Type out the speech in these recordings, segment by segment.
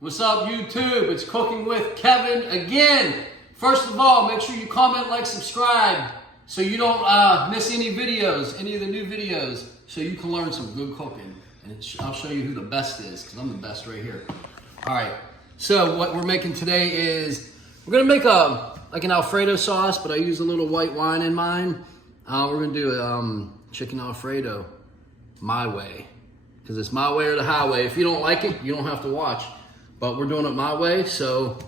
What's up, YouTube? It's Cooking with Kevin again. First of all, make sure you comment, like, subscribe so you don't miss any videos, any of the new videos, so you can learn some good cooking. And I'll show you who the best is, because I'm the best right here. All right, so what we're making today is, we're gonna make like an Alfredo sauce, but I use a little white wine in mine. We're gonna do chicken Alfredo my way, because it's my way or the highway. If you don't like it, you don't have to watch. But we're doing it my way, so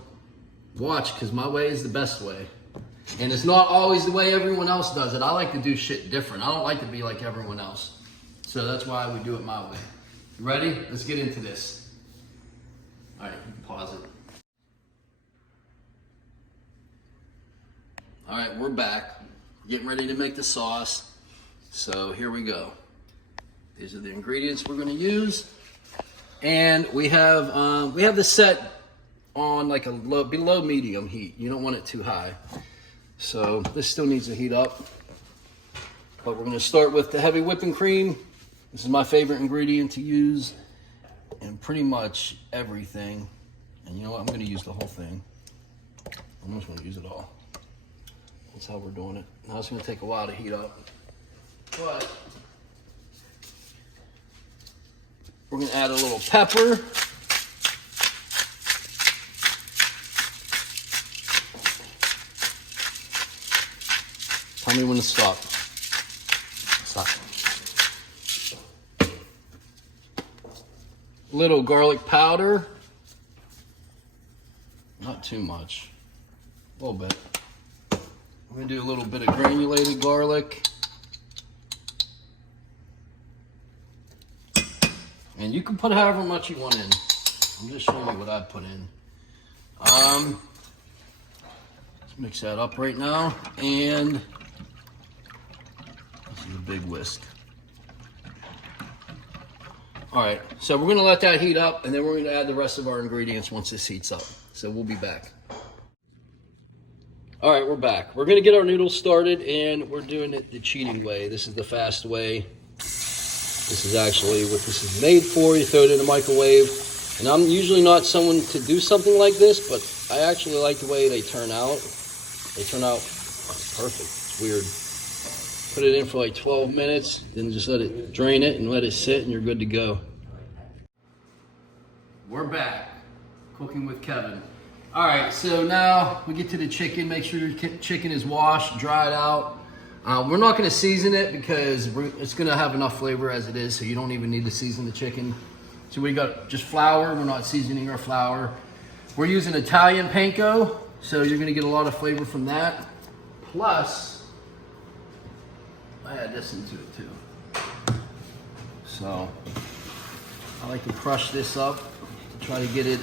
watch, because my way is the best way. And it's not always the way everyone else does it. I like to do shit different. I don't like to be like everyone else. So that's why we do it my way. You ready? Let's get into this. All right, you can pause it. All right, we're back. Getting ready to make the sauce. So here we go. These are the ingredients we're gonna use. And we have this set on like a below medium heat. You don't want it too high. So this still needs to heat up. But we're gonna start with the heavy whipping cream. This is my favorite ingredient to use in pretty much everything. And you know what, I'm gonna use the whole thing. I'm just gonna use it all. That's how we're doing it. Now it's gonna take a while to heat up. But we're gonna add a little pepper. Tell me when to stop. Stop. A little garlic powder. Not too much. A little bit. We're gonna do a little bit of granulated garlic. And you can put however much you want in. I'm just showing you what I put in. Let's mix that up right now. And this is a big whisk. All right, so we're gonna let that heat up, and then we're gonna add the rest of our ingredients once this heats up. So we'll be back. All right, we're back. We're gonna get our noodles started, and we're doing it the cheating way. This is the fast way. This is actually what this is made for. You throw it in the microwave. And I'm usually not someone to do something like this, but I actually like the way they turn out. They turn out perfect. It's weird. Put it in for like 12 minutes, then just let it drain it and let it sit, and you're good to go. We're back. Cooking with Kevin. All right, so now we get to the chicken. Make sure your chicken is washed, dried out. We're not going to season it because it's going to have enough flavor as it is, so you don't even need to season the chicken. So we got just flour. We're not seasoning our flour. We're using Italian panko, so you're going to get a lot of flavor from that. Plus, I add this into it too. So I like to crush this up to try to get it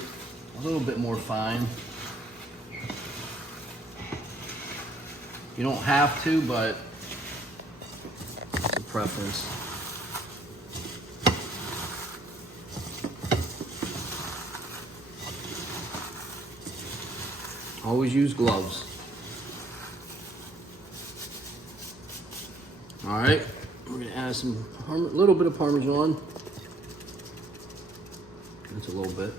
a little bit more fine. You don't have to, but it's a preference. Always use gloves. All right, we're gonna add a little bit of Parmesan. That's a little bit.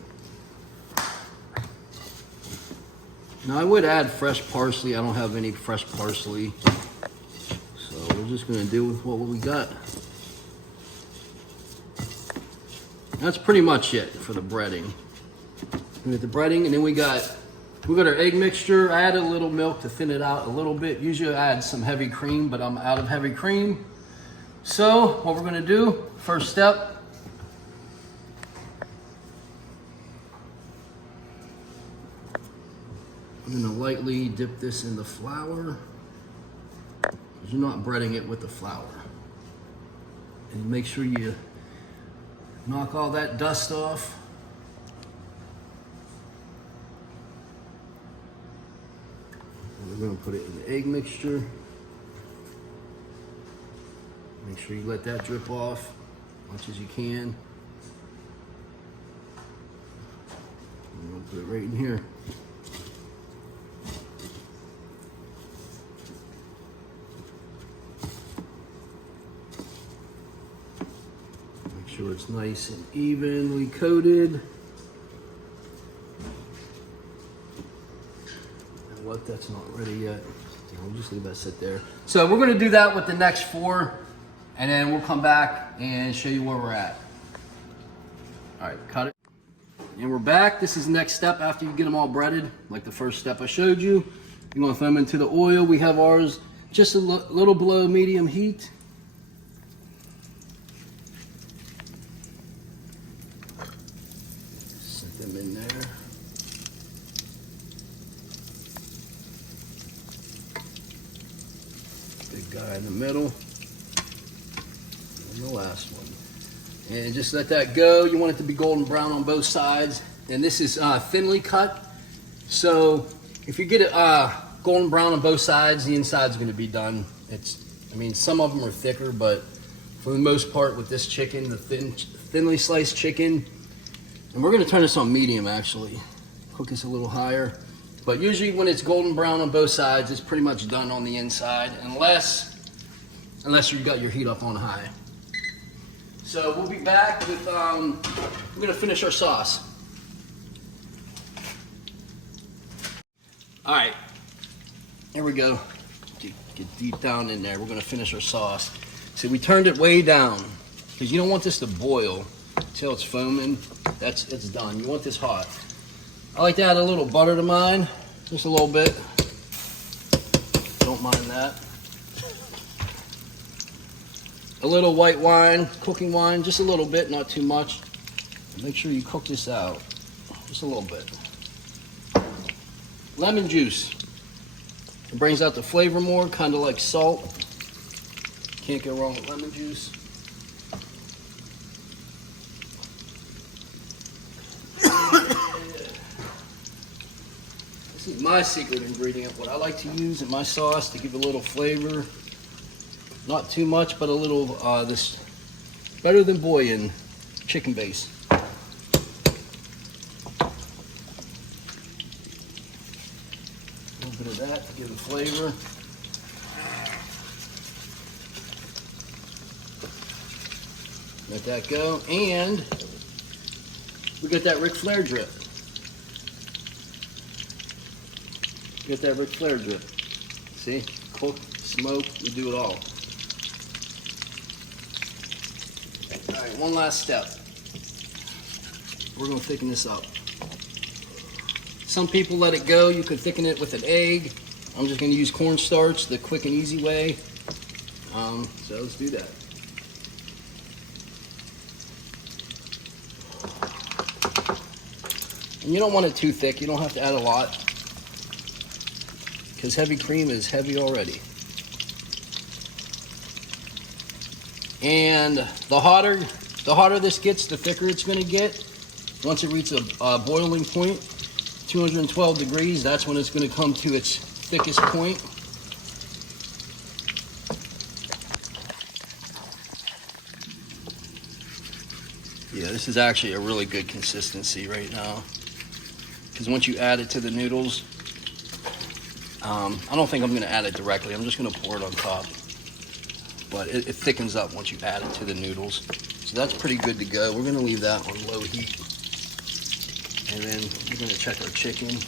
Now I would add fresh parsley. I don't have any fresh parsley. So we're just gonna deal with what we got. That's pretty much it for the breading. We got the breading, and then we got our egg mixture. I added a little milk to thin it out a little bit. Usually I add some heavy cream, but I'm out of heavy cream. So what we're gonna do, first step, I'm gonna lightly dip this in the flour. You're not breading it with the flour. And make sure you knock all that dust off. And we're gonna put it in the egg mixture. Make sure you let that drip off as much as you can. I'm gonna put it right in here. Make sure it's nice and evenly coated. what, that's not ready yet. We'll just leave that sit there. So we're gonna do that with the next 4, and then we'll come back and show you where we're at. All right, cut it. And we're back. This is the next step after you get them all breaded, like the first step I showed you. You're gonna throw them into the oil. We have ours just a little below medium heat. Set them in there. Big guy in the middle. And the last one. And just let that go. You want it to be golden brown on both sides. And this is thinly cut. So if you get it golden brown on both sides, the inside's gonna be done. I mean, some of them are thicker, but for the most part with this chicken, the thinly sliced chicken, and we're gonna turn this on medium actually. Cook this a little higher. But usually when it's golden brown on both sides, it's pretty much done on the inside, unless you've got your heat up on high. So we'll be back with, we're gonna finish our sauce. All right, here we go. Get deep down in there. We're gonna finish our sauce. So we turned it way down because you don't want this to boil until it's foaming. It's done. You want this hot. I like to add a little butter to mine, just a little bit. Don't mind that. A little white wine, cooking wine, just a little bit, not too much. Make sure you cook this out, just a little bit. Lemon juice. It brings out the flavor more, kind of like salt. Can't go wrong with lemon juice. This is my secret ingredient, what I like to use in my sauce to give a little flavor. Not too much, but a little, this better than bouillon chicken base. A little bit of that to give it flavor. Let that go, and we got that Ric Flair drip. Get that Ric Flair drip. See, cook, smoke, we do it all. All right, one last step. We're gonna thicken this up. Some people let it go. You could thicken it with an egg. I'm just gonna use cornstarch, the quick and easy way. So let's do that. And you don't want it too thick. You don't have to add a lot, because heavy cream is heavy already. And the hotter this gets, the thicker it's gonna get. Once it reaches a boiling point, 212 degrees, that's when it's gonna come to its thickest point. Yeah, this is actually a really good consistency right now. Because once you add it to the noodles, I don't think I'm gonna add it directly. I'm just gonna pour it on top. But it thickens up once you add it to the noodles. So that's pretty good to go. We're gonna leave that on low heat. And then we're gonna check our chicken.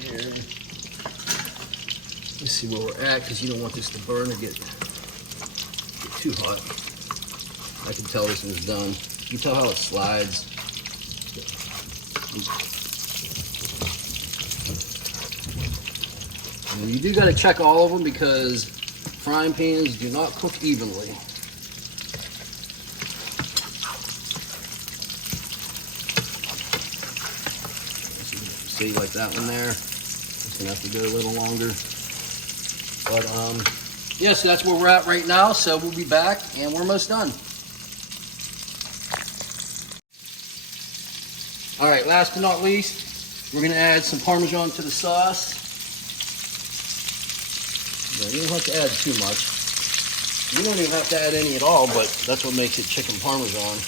Here. Let's see where we're at, because you don't want this to burn or get too hot. I can tell this one's done. You can tell how it slides. And you do got to check all of them, because frying pans do not cook evenly. See, like that one there. It's gonna have to go a little longer. But yeah, so that's where we're at right now. So we'll be back, and we're almost done. All right, last but not least, we're gonna add some Parmesan to the sauce. No, you don't have to add too much. You don't even have to add any at all, but that's what makes it chicken Parmesan.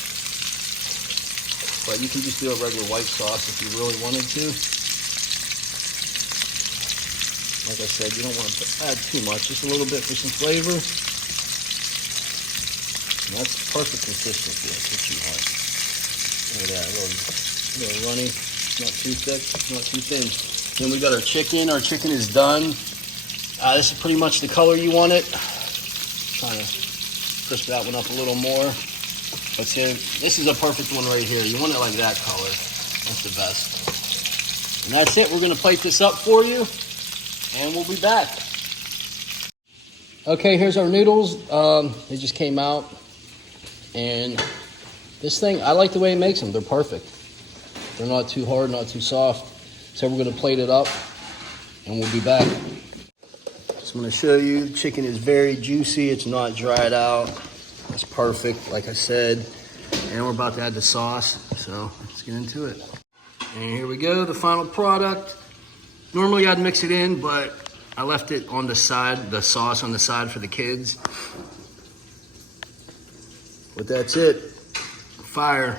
But you can just do a regular white sauce if you really wanted to. Like I said, you don't want to add too much, just a little bit for some flavor. And that's perfect consistency. That's what you want. Look at that, a little runny. Not too thick, not too thin. Then we got our chicken. Our chicken is done. This is pretty much the color you want it. Trying to crisp that one up a little more. That's it. This is a perfect one right here. You want it like that color. That's the best. And that's it. We're going to plate this up for you, and we'll be back. Okay, here's our noodles. They just came out. And this thing, I like the way it makes them. They're perfect. They're not too hard, not too soft. So we're going to plate it up, and we'll be back. So I'm going to show you, the chicken is very juicy. It's not dried out. It's perfect, like I said. And we're about to add the sauce, so let's get into it. And here we go, the final product. Normally I'd mix it in, but I left it on the side, the sauce on the side for the kids. But that's it. Fire.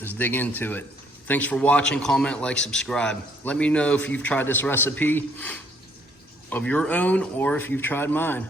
Let's dig into it. Thanks for watching. Comment, like, subscribe. Let me know if you've tried this recipe of your own or if you've tried mine.